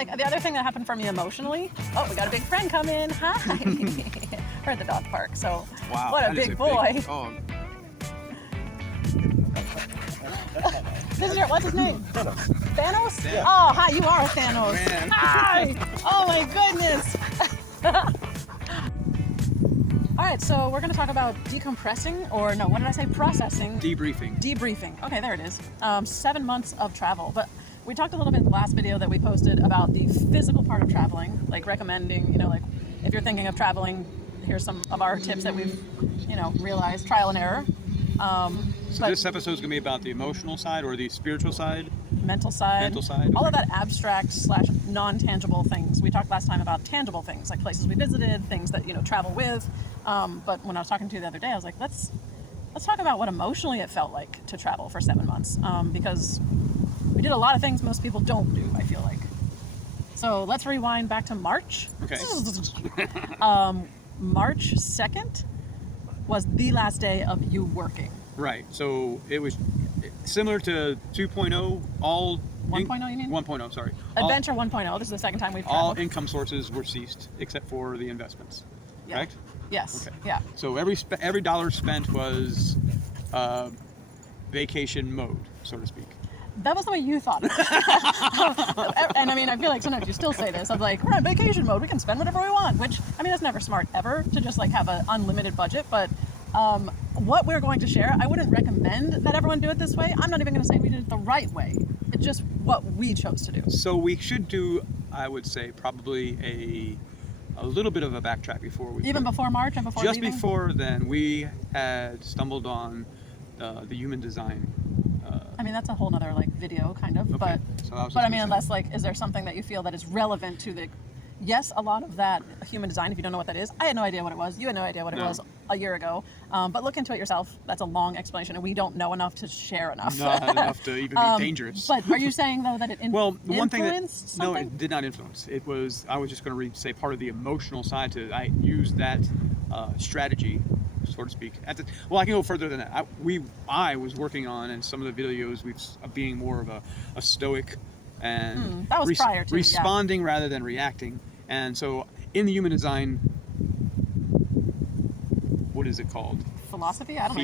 Like the other thing that happened for me emotionally, oh, we got a big friend come in. Hi. We're at the dog park, so Wow, what a that is big boy. dog. This is what's his name? Thanos? Yeah. Oh, hi, you are Thanos. Man. Hi. Oh my goodness. All right, so we're going to talk about decompressing, or no, what did I say? Processing. Debriefing. Debriefing. Okay, there it is. 7 months of travel. But we talked a little bit in the last video that we posted about the physical part of traveling, like recommending, like if you're thinking of traveling, here's some of our tips that we've, realized, trial and error. So this episode is going to be about the emotional side or the spiritual side? Mental side. All of that abstract / non-tangible things. We talked last time about tangible things, like places we visited, things that, travel with. But when I was talking to you the other day, I was like, let's talk about what emotionally it felt like to travel for 7 months. Because we did a lot of things most people don't do, I feel like. So let's rewind back to March. Okay. March 2nd was the last day of you working. Right. So it was similar to 2.0, all... 1.0 you mean? 1.0, sorry. Adventure 1.0, this is the second time we've traveled. All income sources were ceased except for the investments, correct? Yes. Okay. Yeah. So every dollar spent was vacation mode, so to speak. That was the way you thought it. And I mean, I feel like sometimes you still say this. I'm like, we're on vacation mode. We can spend whatever we want. Which, I mean, that's never smart ever to just like have an unlimited budget. But what we're going to share, I wouldn't recommend that everyone do it this way. I'm not even going to say we did it the right way. It's just what we chose to do. So we should do, I would say, probably a little bit of a backtrack before we... Even before March and before Just leaving? before then, we had stumbled on the human design. I mean, that's a whole nother like video kind of, Okay. but I mean, unless like, is there something that you feel that is relevant to the, yes, a lot of that human design, if you don't know what that is, I had no idea what it was. You had no idea what it was a year ago, but look into it yourself. That's a long explanation and we don't know enough to share enough. Not enough to even be dangerous. But are you saying though that it well, the one thing that, influenced no, something? it did not influence. It was, I was just going to say part of the emotional side I used that strategy, so to speak. Well, I can go further than that. I was working on, and some of the videos, being more of a stoic and that was prior to, responding rather than reacting. And so in the human design, what is it called? Philosophy? I don't know.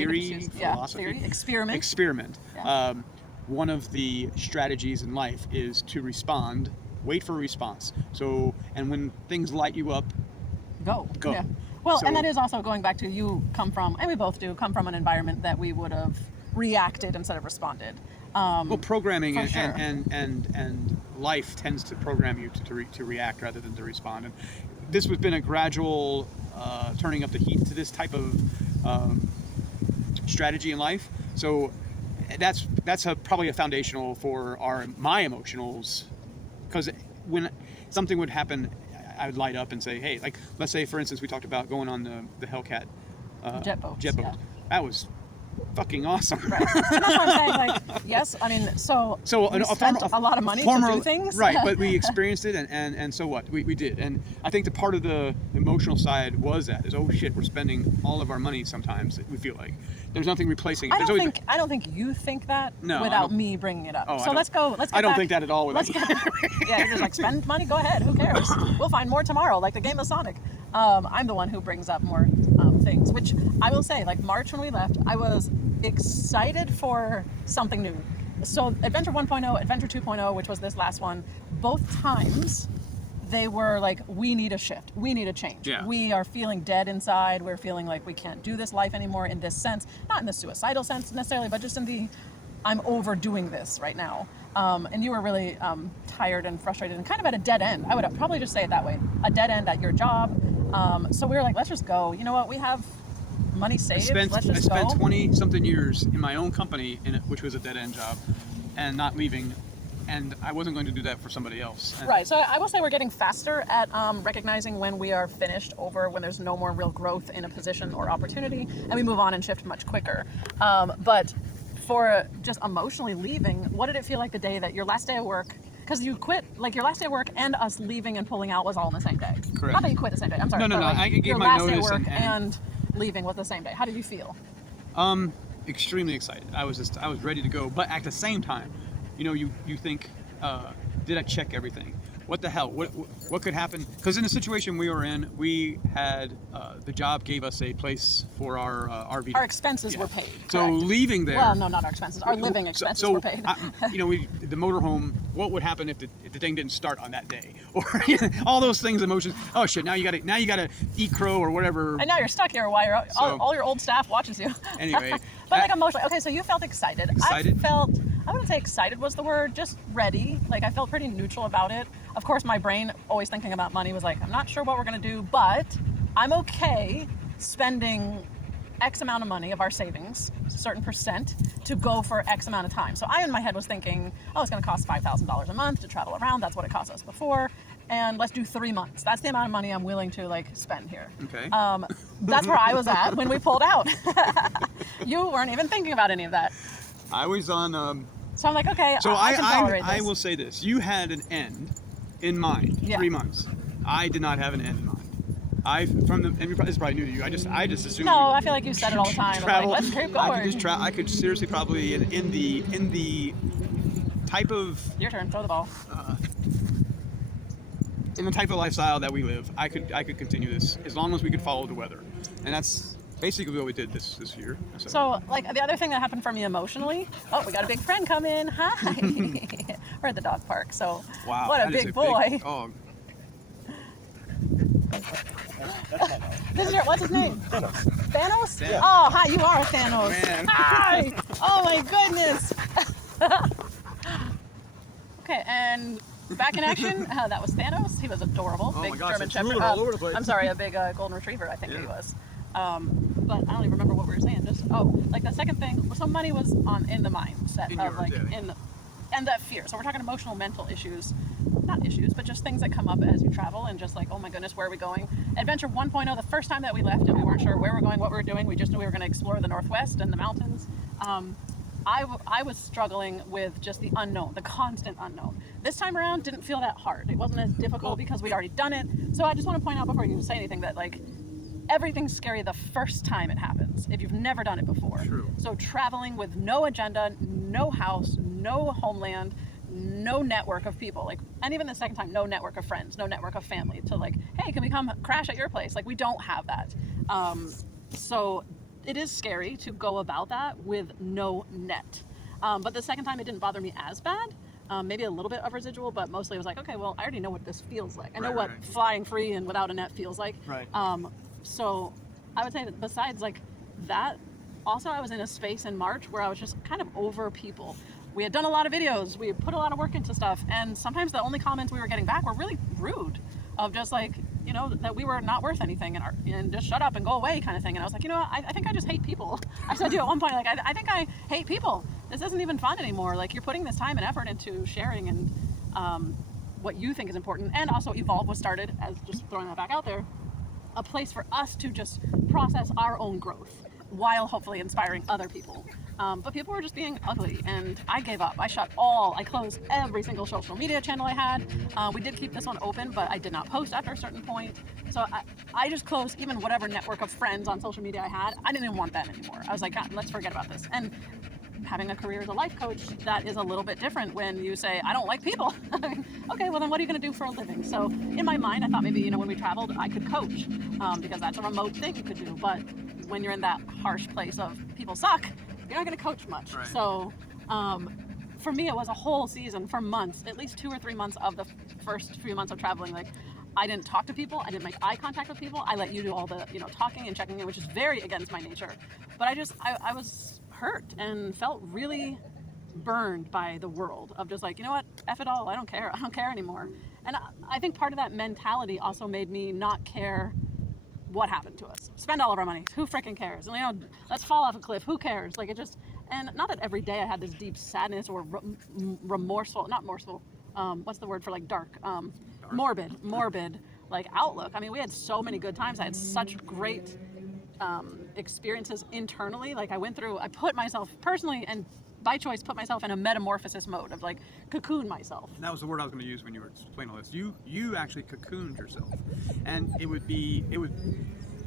Philosophy? Theory? Experiment? Experiment. Yeah. One of the strategies in life is to respond, wait for a response. So, and when things light you up, go. Go. Yeah. Well, So- and that is also going back to you come from, and we both do, come from an environment that we would have reacted instead of responded. Well, programming For and, sure. and life tends to program you to react rather than to respond. And this has been a gradual turning up the heat to this type of strategy in life. So that's probably a foundational for my emotionals, because when something would happen, I would light up and say, hey, like let's say for instance we talked about going on the Hellcat Jet boats. Yeah. That was fucking awesome. Right. And that's what I'm saying. Like, yes, I mean, so we spent a lot of money to do things. Right, but we experienced it, and so what? We did. And I think the part of the emotional side was that, oh shit, we're spending all of our money sometimes, we feel like. There's nothing replacing it. I don't think you think that without me bringing it up. Oh, so let's go. I don't think that at all without Yeah, you're just like, spend money, go ahead, who cares? We'll find more tomorrow, like the game of Sonic. I'm the one who brings up more things, which I will say, like March when we left, I was excited for something new. So Adventure 1.0, Adventure 2.0, which was this last one, both times they were like, we need a shift, we need a change. Yeah. We are feeling dead inside, we're feeling like we can't do this life anymore in this sense, not in the suicidal sense necessarily, but just in the, I'm overdoing this right now. And you were really tired and frustrated and kind of at a dead end. I would probably just say it that way, a dead end at your job. So we were like, let's just go. You know what? We have money saved. Let's just go. I spent 20-something years in my own company, which was a dead-end job, and not leaving. And I wasn't going to do that for somebody else. Right. So I will say we're getting faster at recognizing when we are finished over, when there's no more real growth in a position or opportunity, and we move on and shift much quicker. But for just emotionally leaving, what did it feel like the day that your last day of work? Because you quit, like your last day of work and us leaving and pulling out was all on the same day. Correct. Not that you quit the same day. I'm sorry. No. Like I gave your my last day of notice work and leaving was the same day. How did you feel? Extremely excited. I was ready to go. But at the same time, you think, did I check everything? what the hell? What could happen? Because in the situation we were in, we had the job gave us a place for our RV. Our expenses were paid. So correct. leaving there. Well, no, not our expenses. Our living expenses were paid. The motorhome. What would happen if the thing didn't start on that day, or all those things, emotions? Oh shit! Now you gotta eat crow or whatever. And now you're stuck here while all your old staff watches you. Anyway, but like emotionally. Okay, so you felt excited. Excited? I wouldn't say excited was the word, just ready. Like I felt pretty neutral about it. Of course, my brain, always thinking about money, was like, I'm not sure what we're gonna do, but I'm okay spending X amount of money of our savings, a certain percent, to go for X amount of time. So I, in my head, was thinking, oh, it's gonna cost $5,000 a month to travel around. That's what it cost us before. And let's do 3 months. That's the amount of money I'm willing to like spend here. Okay. That's where I was at when we pulled out. You weren't even thinking about any of that. I was on. So I'm like, okay, So I can tolerate this. I will say this: you had an end in mind. Yeah. 3 months. I did not have an end in mind. And this is probably new to you. I just assumed. No, I feel like you said it all the time. Travel. Like, let's keep going. I could seriously probably in the type of. Your turn. Throw the ball. In the type of lifestyle that we live, I could continue this as long as we could follow the weather, and that's basically what we did this year. So, like, the other thing that happened for me emotionally, oh, we got a big friend come in. Hi. We're at the dog park, so wow, what a big boy. Big dog. This is what's his name? Thanos? Yeah. Oh, hi, you are Thanos. Man. Hi. Oh my goodness. Okay, and back in action, that was Thanos. He was adorable. Oh big my gosh, German it's Shepherd. drooling all over the place. I'm sorry, a big golden retriever, I think Yeah. he was. But I don't even remember what we were saying. Just like the second thing. So money was in the mindset of like and that fear. So we're talking emotional, mental issues, not issues, but just things that come up as you travel and just like, oh my goodness, where are we going? Adventure 1.0. The first time that we left and we weren't sure where we're going, what we were doing. We just knew we were going to explore the Northwest and the mountains. I was struggling with just the unknown, the constant unknown. This time around didn't feel that hard. It wasn't as difficult because we'd already done it. So I just want to point out before you say anything that like everything's scary the first time it happens if you've never done it before. True. So traveling with no agenda, no house, no homeland, no network of people, like, and even the second time, no network of friends, no network of family to like, hey, can we come crash at your place? Like, we don't have that. So it is scary to go about that with no net. But the second time it didn't bother me as bad. Maybe a little bit of residual, but mostly it was like, okay, well, I already know what this feels like. I know what flying free and without a net feels like. Right. So I would say that besides like that, also I was in a space in March where I was just kind of over people. We had done a lot of videos, we had put a lot of work into stuff, and sometimes the only comments we were getting back were really rude, of just like, you know, that we were not worth anything and just shut up and go away kind of thing. And I was like, you know what, I think I just hate people. I said to you at one point, like, I think I hate people. This isn't even fun anymore. Like, you're putting this time and effort into sharing and what you think is important. And also Evolve was started, as just throwing that back out there, a place for us to just process our own growth while hopefully inspiring other people. But people were just being ugly, and I gave up. I closed every single social media channel I had. We did keep this one open, but I did not post after a certain point. So I just closed even whatever network of friends on social media I had. I didn't even want that anymore. I was like, God, let's forget about this. And having a career as a life coach, that is a little bit different when you say, I don't like people. Okay, well then what are you going to do for a living? So in my mind, I thought maybe, you know, when we traveled, I could coach because that's a remote thing you could do. But when you're in that harsh place of people suck, you're not going to coach much. Right. So for me, it was a whole season for months, at least 2 or 3 months of the first few months of traveling. Like, I didn't talk to people. I didn't make eye contact with people. I let you do all the, you know, talking and checking in, which is very against my nature. But I was hurt and felt really burned by the world of just like, you know what, F it all. I don't care anymore. And I think part of that mentality also made me not care what happened to us. Spend all of our money. Who freaking cares? And, you know, let's fall off a cliff. Who cares? Like, it just, and not that every day I had this deep sadness or remorseful, not morseful, what's the word for like dark? Morbid like outlook. I mean, we had so many good times. I had such great experiences internally. Like, I put myself personally and by choice put myself in a metamorphosis mode of like cocoon myself. That was the word I was going to use when you were explaining all this. You actually cocooned yourself, and it would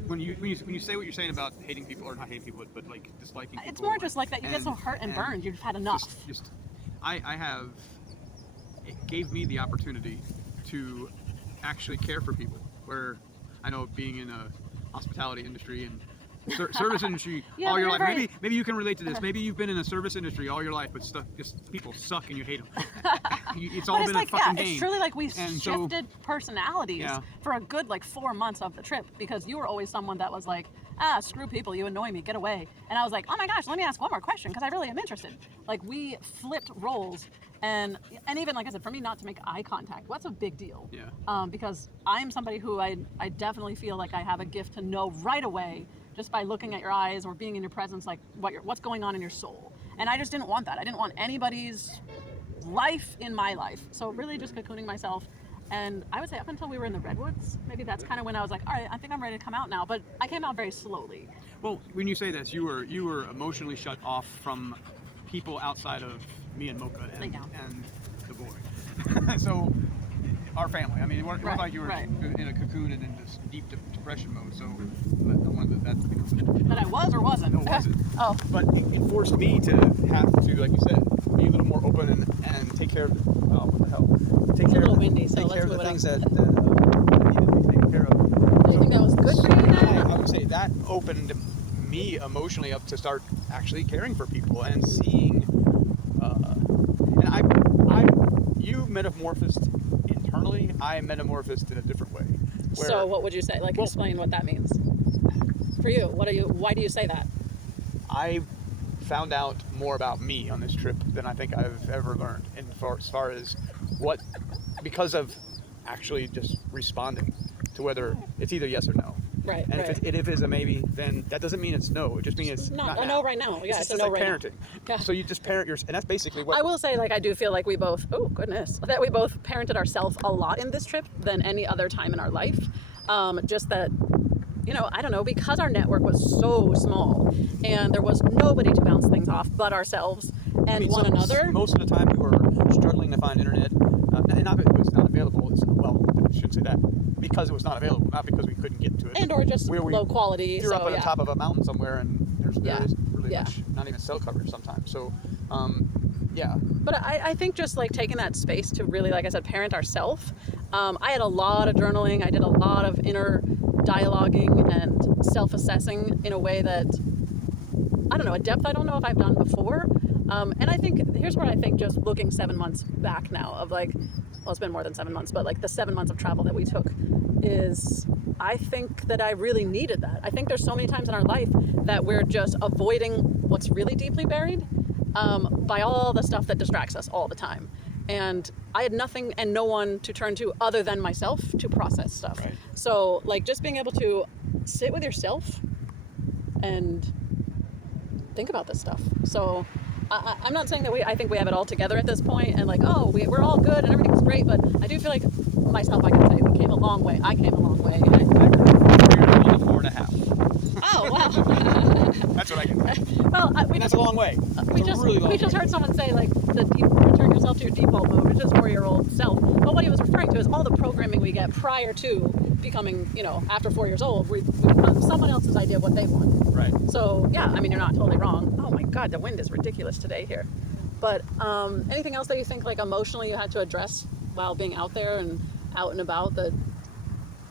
when you say what you're saying about hating people or not hating people, but like disliking people. It's more just like that you get so hurt and burned. You've had enough. I have. It gave me the opportunity to actually care for people. Where I know being in a hospitality industry and service industry Yeah, all your you're life. right. Maybe you can relate to this. Maybe you've been in a service industry all your life, but just people suck and you hate them. It's all But been it's like, a fucking yeah, game. it's truly like we And so- shifted personalities Yeah. for a good like 4 months of the trip, because you were always someone that was like, screw people, you annoy me, get away. And I was like, oh my gosh, let me ask one more question because I really am interested. Like we flipped roles, and even like I said, for me not to make eye contact, what's a big deal? Yeah. Because I'm somebody who I definitely feel like I have a gift to know right away, just by looking at your eyes or being in your presence, like what's going on in your soul. And I just didn't want that. I didn't want anybody's life in my life. So really just cocooning myself. And I would say up until we were in the redwoods, maybe that's kind of when I was like, all right, I think I'm ready to come out now. But I came out very slowly. Well, when you say this, you were emotionally shut off from people outside of me and Mocha and the boy. So our family. I mean, it wasn't like you were in a cocoon and in this deep depression mode. So I wanted that. But I was or wasn't? No, it wasn't. Oh. But it forced me to have to, like you said, be a little more open and take care of. What the hell? Take care of the things that needed to be taken care of. Do you think that was good for you then? I would say that opened me emotionally up to start actually caring for people and seeing. And you metamorphosed internally. I metamorphosed in a different way. So what would you say? Like, explain what that means for you. Why do you say that? I found out more about me on this trip than I think I've ever learned, as far as because of actually just responding to whether it's either yes or no. Right. And if it is a maybe, then that doesn't mean it's no. It just means it's not a no right now. Yeah, it's a just no like right parenting. now. Yeah. So you just parent and that's basically what I will say, like, I do feel like we both, that we both parented ourselves a lot in this trip than any other time in our life. Just that, I don't know, because our network was so small and there was nobody to bounce things off but ourselves and one another. Most of the time we were struggling to find internet, and not that it was not available. I shouldn't say that. Because it was not available, not because we couldn't get to it. And or just low quality. You're up on the top of a mountain somewhere, and there is really Yeah. much, not even cell coverage sometimes. So, yeah. But I think just like taking that space to really, like I said, parent ourselves. I had a lot of journaling. I did a lot of inner dialoguing and self-assessing in a way that, I don't know, a depth I don't know if I've done before. And I think, here's what I think, just looking 7 months back now of like, well, it's been more than 7 months, but like the 7 months of travel that we took is, I think that I really needed that. I think there's so many times in our life that we're just avoiding what's really deeply buried by all the stuff that distracts us all the time. And I had nothing and no one to turn to other than myself to process stuff. Right. So like just being able to sit with yourself and think about this stuff. So I'm not saying that I think we have it all together at this point and like, we're all good and everything's great, but I do feel like myself, I can say we came a long way. I came a long way. You're only 4.5. Oh, wow. That's what I get. Well, That's a long way. We just heard someone say like return yourself to your default mode, which is 4-year-old self. But what he was referring to is all the programming we get prior to becoming, after 4 years old, we become someone else's idea of what they want. Right. So yeah, I mean, you're not totally wrong. Oh my God, the wind is ridiculous today here. But anything else that you think like emotionally you had to address while being out there and out and about that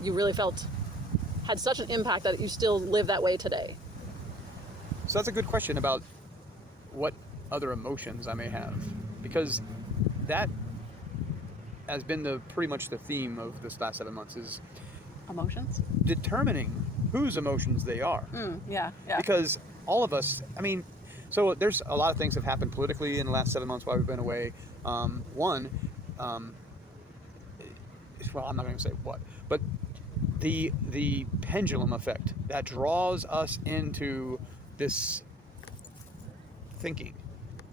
you really felt had such an impact that you still live that way today? So that's a good question about what other emotions I may have, because that has been pretty much the theme of this last 7 months is Emotions? determining whose emotions they are. Yeah. Because all of us, I mean, so there's a lot of things that have happened politically in the last 7 months while we've been away. Well, I'm not going to say what, but the pendulum effect that draws us into this thinking,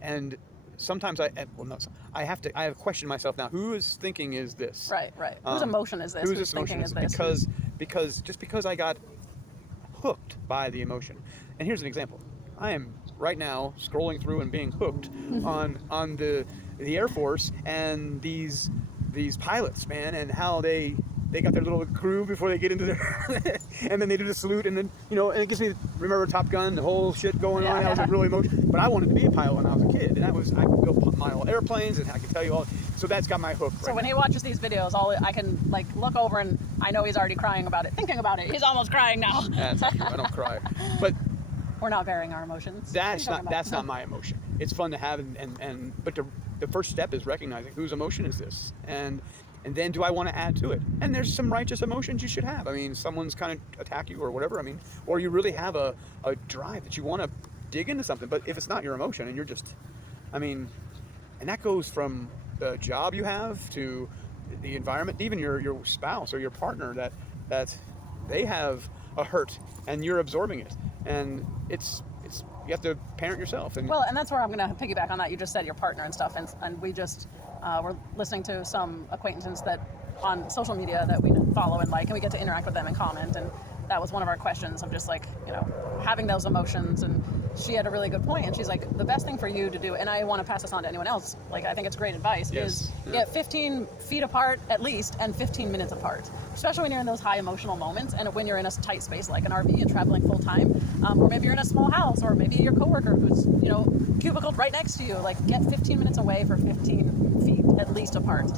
and sometimes I have questioned myself now. Whose thinking is this? Right. Whose emotion is this? Whose emotion is this? Because I got hooked by the emotion. And here's an example. I am right now scrolling through and being hooked on the Air Force and these pilots, man, and how they got their little crew before they get into their and then they do the salute, and then and it gives me, remember Top Gun, the whole shit going on. I was really emotional, but I wanted to be a pilot when I was a kid, and I could go model airplanes, and I could tell you all. So that's got my hook. So when he watches these videos, I can like look over and I know he's already crying about it, thinking about it. He's almost crying now. That's not true. I don't cry, but we're not bearing our emotions. that's not my emotion. It's fun to have, but the first step is recognizing whose emotion is this, and then do I want to add to it? And there's some righteous emotions you should have. I mean, someone's kind of attack you or whatever. I mean, or you really have a drive that you want to dig into something. But if it's not your emotion and you're just, I mean, and that goes from the job you have to the environment, even your spouse or your partner that they have a hurt and you're absorbing it, and it's you have to parent yourself. And that's where I'm going to piggyback on that. You just said your partner and stuff, and we just we're listening to some acquaintances that on social media that we follow and like, and we get to interact with them and comment, and that was one of our questions of just like, having those emotions. And she had a really good point, and she's like, the best thing for you to do, and I want to pass this on to anyone else, like I think it's great advice, is get 15 feet apart at least and 15 minutes apart, especially when you're in those high emotional moments and when you're in a tight space like an RV and traveling full time, or maybe you're in a small house, or maybe your coworker who's cubicled right next to you. Like, get 15 minutes away for 15 feet at least apart,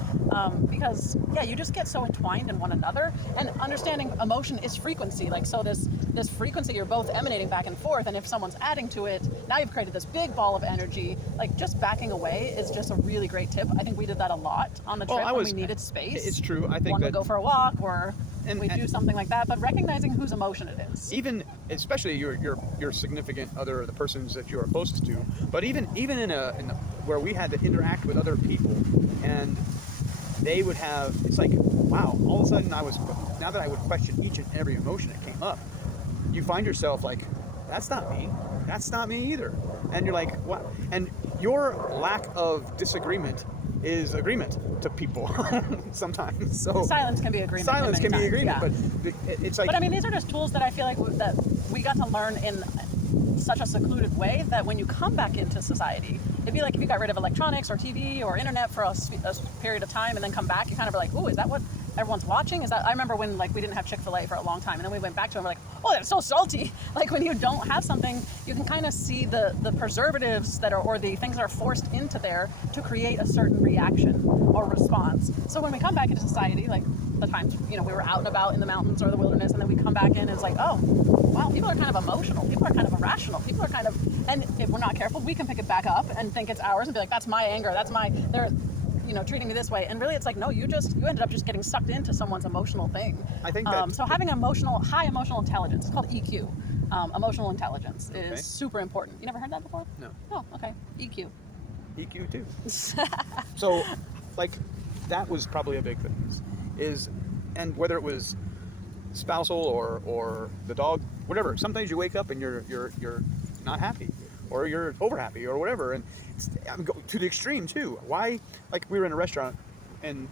because you just get so entwined in one another. And understanding emotion is frequency, like, so this frequency, you're both emanating back and forth, and if someone's adding to it, now you've created this big ball of energy. Like, just backing away is just a really great tip. I think we did that a lot on the trip when we needed space. It's true. I think wanted to go for a walk, or we do something like that, but recognizing whose emotion it is. Even, especially your significant other, the persons that you are closest to, but even in where we had to interact with other people, and they would have, it's like, wow, all of a sudden now that I would question each and every emotion that came up, you find yourself like, that's not me either. And you're like, what? And your lack of disagreement is agreement to people sometimes. So silence can be agreement. Silence can be agreement, but it's like. But I mean, these are just tools that I feel like that we got to learn in such a secluded way that when you come back into society, it'd be like if you got rid of electronics or TV or internet for a period of time and then come back, you kind of are like, ooh, is that what everyone's watching? Is that? I remember when we didn't have Chick-fil-A for a long time, and then we went back to it and we're like, oh, that's so salty. Like, when you don't have something, you can kind of see the preservatives that are, or the things that are forced into there to create a certain reaction or response. So when we come back into society, like the times we were out and about in the mountains or the wilderness, and then we come back in and it's like, oh wow, people are kind of emotional, people are kind of irrational, people are kind of, and if we're not careful, we can pick it back up and think it's ours and be like, that's my anger, they're treating me this way. And really it's like, no, you ended up just getting sucked into someone's emotional thing. I think that so having high emotional intelligence, it's called EQ. Emotional intelligence is super important. You never heard that before? No. Oh, okay. EQ too. So like, that was probably a big thing, and whether it was spousal or the dog, whatever, sometimes you wake up and you're not happy, or you're over happy, or whatever, and I'm going to the extreme too. Why? Like, we were in a restaurant and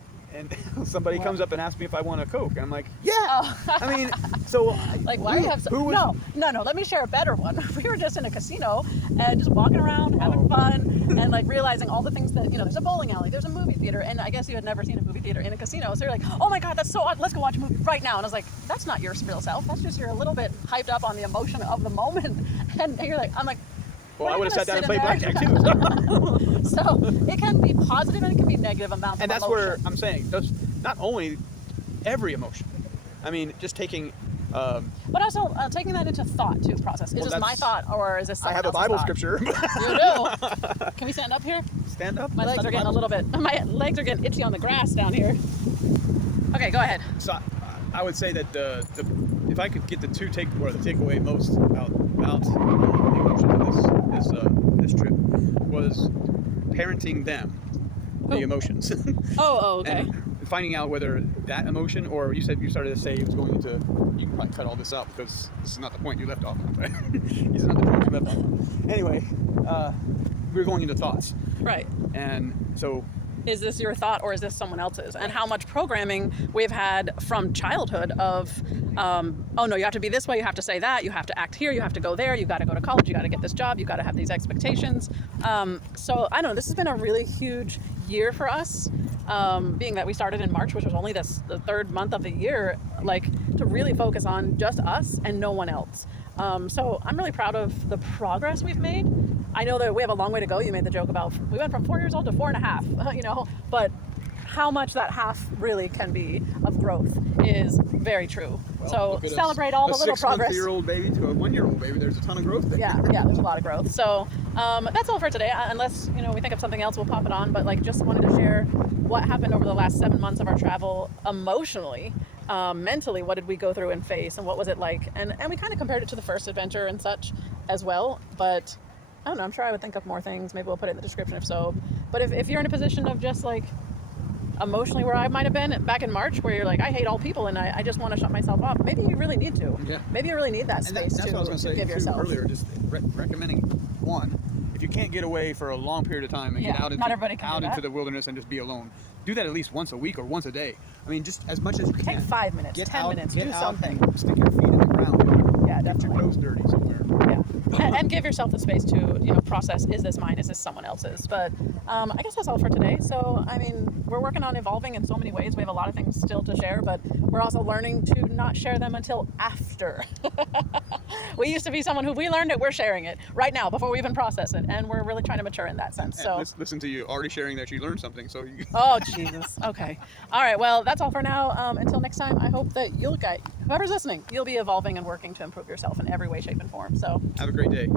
somebody comes up and asks me if I want a Coke, and I'm like, yeah. Oh. I mean, so like, why do you have some? No, let me share a better one. We were just in a casino and just walking around having fun and like realizing all the things that, there's a bowling alley, there's a movie theater, and I guess you had never seen a movie theater in a casino, so you're like, oh my god, that's so odd, let's go watch a movie right now. And I was like, that's not your real self, that's just you're a little bit hyped up on the emotion of the moment. And you're like, I'm like, well, I would have sat down and played blackjack too. So it can be positive and it can be negative amounts of emotion. And that's where I'm saying, not only every emotion. I mean, just taking. But also taking that into thought too. Process. Is this my thought, or is this someone else's I have a Bible thought? scripture. You do. Can we stand up here? Stand up. My legs are getting itchy on the grass down here. Okay, go ahead. So I would say that if I could get the takeaway most about the emotion of this trip was parenting them, the emotions. Oh, okay. And finding out whether that emotion, or you said you started to say it was going into, you can probably cut all this out because this is not the point you left off on, right? This is not the point you left off on. Anyway, we were going into thoughts. Right. And so, is this your thought or is this someone else's? And how much programming we've had from childhood of, oh no, you have to be this way, you have to say that, you have to act here, you have to go there, you got to go to college, you got to get this job, you got to have these expectations. So I don't know, this has been a really huge year for us, being that we started in March, which was only the third month of the year, like, to really focus on just us and no one else. So I'm really proud of the progress we've made. I know that we have a long way to go. You made the joke about we went from 4 years old to 4.5, you know, but how much that half really can be of growth is very true. Well, so celebrate all the little progress. A 6-month-year-old baby to a 1-year-old baby, there's a ton of growth there. Yeah, there's a lot of growth. So that's all for today. Unless, you know, we think of something else, we'll pop it on. But like, just wanted to share what happened over the last 7 months of our travel emotionally. Mentally, what did we go through and face, and what was it like? And we kind of compared it to the first adventure and such as well. But I don't know, I'm sure I would think of more things. Maybe we'll put it in the description if so. But if you're in a position of just like emotionally where I might have been back in March, where you're like, I hate all people and I just want to shut myself off, maybe you really need to. Yeah. Maybe you really need that space that's what I was going to say give yourself. earlier, just recommending one. If you can't get away for a long period of time and get out into the wilderness and just be alone, do that at least once a week or once a day. I mean, just as much as you can. Take 5 minutes, 10 minutes, do something. Stick your feet in the ground. Yeah, Get definitely. your nose dirty somewhere. Yeah, and give yourself the space to, you know, process, is this mine, is this someone else's? But I guess that's all for today. So, I mean, we're working on evolving in so many ways. We have a lot of things still to share, but we're also learning to not share them until after. We used to be someone who we learned it, we're sharing it right now before we even process it, and we're really trying to mature in that sense. So listen to you already sharing that you learned something. So you. Oh Jesus. Okay. All right. Well, that's all for now. Until next time, I hope that whoever's listening, you'll be evolving and working to improve yourself in every way, shape, and form. So have a great day.